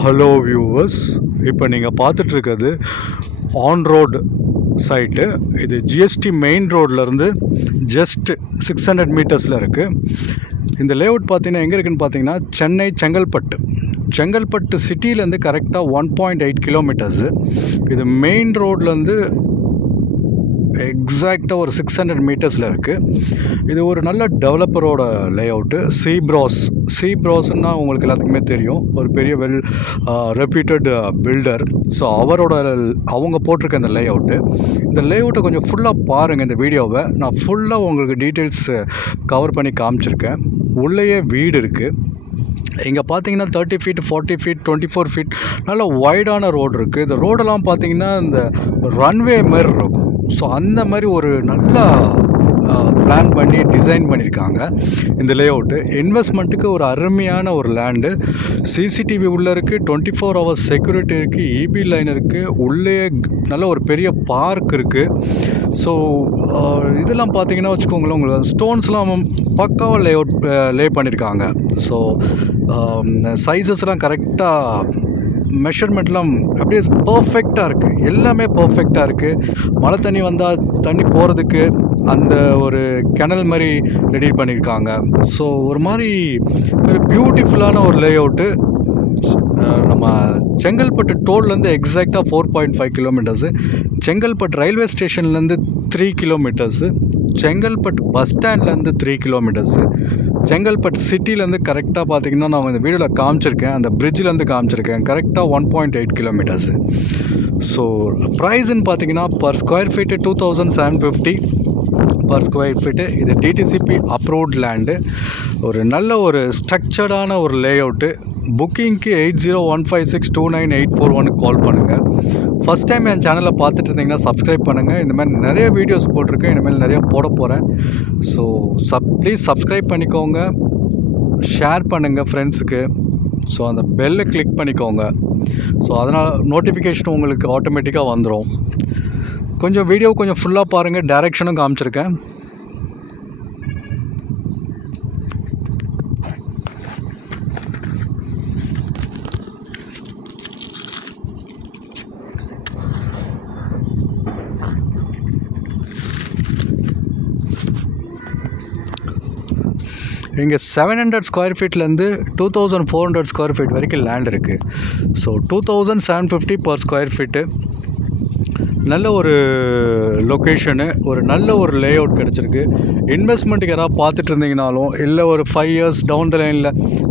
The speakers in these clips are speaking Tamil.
ஹலோ வியூவர்ஸ், இப்போ நீங்கள் பார்த்துட்ருக்கிறது ஆன் ரோடு சைட்டு. இது ஜிஎஸ்டி மெயின் ரோட்லேருந்து ஜஸ்ட் 600 மீட்டர்ஸில் இருக்குது. இந்த லேஅவுட் பார்த்தீங்கன்னா எங்கே இருக்குதுன்னு பார்த்தீங்கன்னா சென்னை செங்கல்பட்டு சிட்டிலேருந்து கரெக்டாக 1.8 கிலோமீட்டர்ஸு. இது மெயின் ரோட்லேருந்து எக்ஸாக்டாக ஒரு 600 மீட்டர்ஸில் இருக்குது. இது ஒரு நல்ல டெவலப்பரோட லேஅவுட்டு. சீப்ராஸ்னால் உங்களுக்கு எல்லாத்துக்குமே தெரியும், ஒரு பெரிய ரெப்யூட்டட் பில்டர். ஸோ அவங்க போட்டிருக்க இந்த லேஅவுட்டு. இந்த லேஅவுட்டை கொஞ்சம் ஃபுல்லாக பாருங்கள். இந்த வீடியோவை நான் ஃபுல்லாக உங்களுக்கு டீட்டெயில்ஸ் கவர் பண்ணி காமிச்சிருக்கேன். உள்ளேயே வீடு இருக்குது. இங்கே பார்த்தீங்கன்னா 30 ஃபீட், 40 ஃபீட், 24 ஃபீட் நல்ல வைடான ரோடு இருக்குது. இந்த ரோடெல்லாம் பார்த்தீங்கன்னா இந்த ரன்வே மாதிரி இருக்கும். ஸோ அந்த மாதிரி ஒரு நல்லா பிளான் பண்ணி டிசைன் பண்ணியிருக்காங்க இந்த லேஅவுட்டு. இன்வெஸ்ட்மெண்ட்டுக்கு ஒரு அருமையான ஒரு லேண்டு. சிசிடிவி உள்ளே இருக்குது, 24 ஹவர்ஸ் செக்யூரிட்டி இருக்குது, இபி லைன் இருக்குது, உள்ளே நல்ல ஒரு பெரிய பார்க் இருக்குது. ஸோ இதெல்லாம் பார்த்தீங்கன்னா வச்சுக்கோங்களேன், உங்களுக்கு ஸ்டோன்ஸ்லாம் பக்காவாக லே பண்ணியிருக்காங்க. ஸோ சைஸஸ்லாம் கரெக்டாக, மெஷர்மெண்ட்லாம் அப்படியே பர்ஃபெக்டாக இருக்குது. எல்லாமே பர்ஃபெக்டாக இருக்குது. மழை தண்ணி வந்தால் தண்ணி போகிறதுக்கு அந்த ஒரு கிணல் மாதிரி ரெடி பண்ணியிருக்காங்க. ஸோ ஒரு மாதிரி ஒரு பியூட்டிஃபுல்லான ஒரு லேஅவுட்டு. நம்ம செங்கல்பட்டு டோல்லேருந்து எக்ஸாக்டாக 4.5 கிலோமீட்டர்ஸு, செங்கல்பட்டு ரயில்வே ஸ்டேஷன்லேருந்து 3 கிலோமீட்டர்ஸு, செங்கல்பட்டு பஸ் ஸ்டாண்ட்லேருந்து 3 கிலோமீட்டர்ஸு, செங்கல்பட்டு சிட்டிலேருந்து கரெக்டாக பார்த்திங்கன்னா நான் இந்த வீடியோவில் காமிச்சிருக்கேன், அந்த பிரிட்ஜிலேருந்து காமிச்சிருக்கேன், கரெக்டாக 1.8 கிலோமீட்டர்ஸு. ஸோ ப்ரைஸுன்னு பார்த்தீங்கன்னா per square feet 2750 per square feet. இது டிடிசிபி அப்ரூவ்ட் லேண்டு. ஒரு நல்ல ஒரு ஸ்ட்ரக்சர்டான ஒரு லேஅவுட்டு. புக்கிங்க்கு 8015629841 கால் பண்ணுங்கள். ஃபஸ்ட் டைம் என் சேனலை பார்த்துட்டு இருந்தீங்கன்னா சப்ஸ்கிரைப் பண்ணுங்கள். இந்த மாதிரி நிறைய வீடியோஸ் போட்டிருக்கேன், இனிமேல் நிறையா போட போகிறேன். ஸோ ப்ளீஸ் சப்ஸ்கிரைப் பண்ணிக்கோங்க, ஷேர் பண்ணுங்கள் ஃப்ரெண்ட்ஸுக்கு. ஸோ அந்த பெல்லை கிளிக் பண்ணிக்கோங்க. ஸோ அதனால் நோட்டிஃபிகேஷன் உங்களுக்கு ஆட்டோமேட்டிக்காக வந்துடும். கொஞ்சம் வீடியோ கொஞ்சம் ஃபுல்லாக பாருங்கள், டைரெக்ஷனும் காமிச்சிருக்கேன். இங்கே 700 ஸ்கொயர் ஃபீட்லேருந்து 2400 ஸ்கொயர் ஃபீட் வரைக்கும் லேண்ட் இருக்குது. So 2750 per square feet. நல்ல ஒரு லொக்கேஷனு, ஒரு நல்ல ஒரு லேஅவுட் கிடச்சிருக்கு. இன்வெஸ்ட்மெண்ட்டுக்கு யாராவது பார்த்துட்டு இருந்தீங்கனாலும், இல்லை ஒரு 5 இயர்ஸ் டவுன் த லைனில்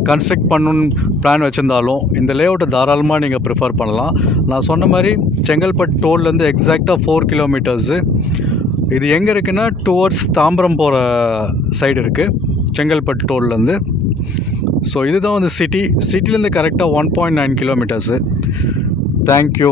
கன்ஸ்ட்ரக்ட் பண்ணணுன்னு பிளான் வச்சுருந்தாலும் இந்த லேஅவுட்டை தாராளமாக நீங்கள் ப்ரிஃபர் பண்ணலாம். நான் சொன்ன மாதிரி செங்கல்பட்டு டோல்லேருந்து எக்ஸாக்டாக 4 கிலோமீட்டர்ஸு. இது எங்கே இருக்குன்னா டுவர்ட்ஸ் தாம்பரம் போகிற சைடு இருக்குது, செங்கல்பட்டு டோல்லேருந்து. ஸோ இதுதான் வந்து சிட்டிலேருந்து கரெக்டாக 1.9 கிலோமீட்டர்ஸு. தேங்க்யூ.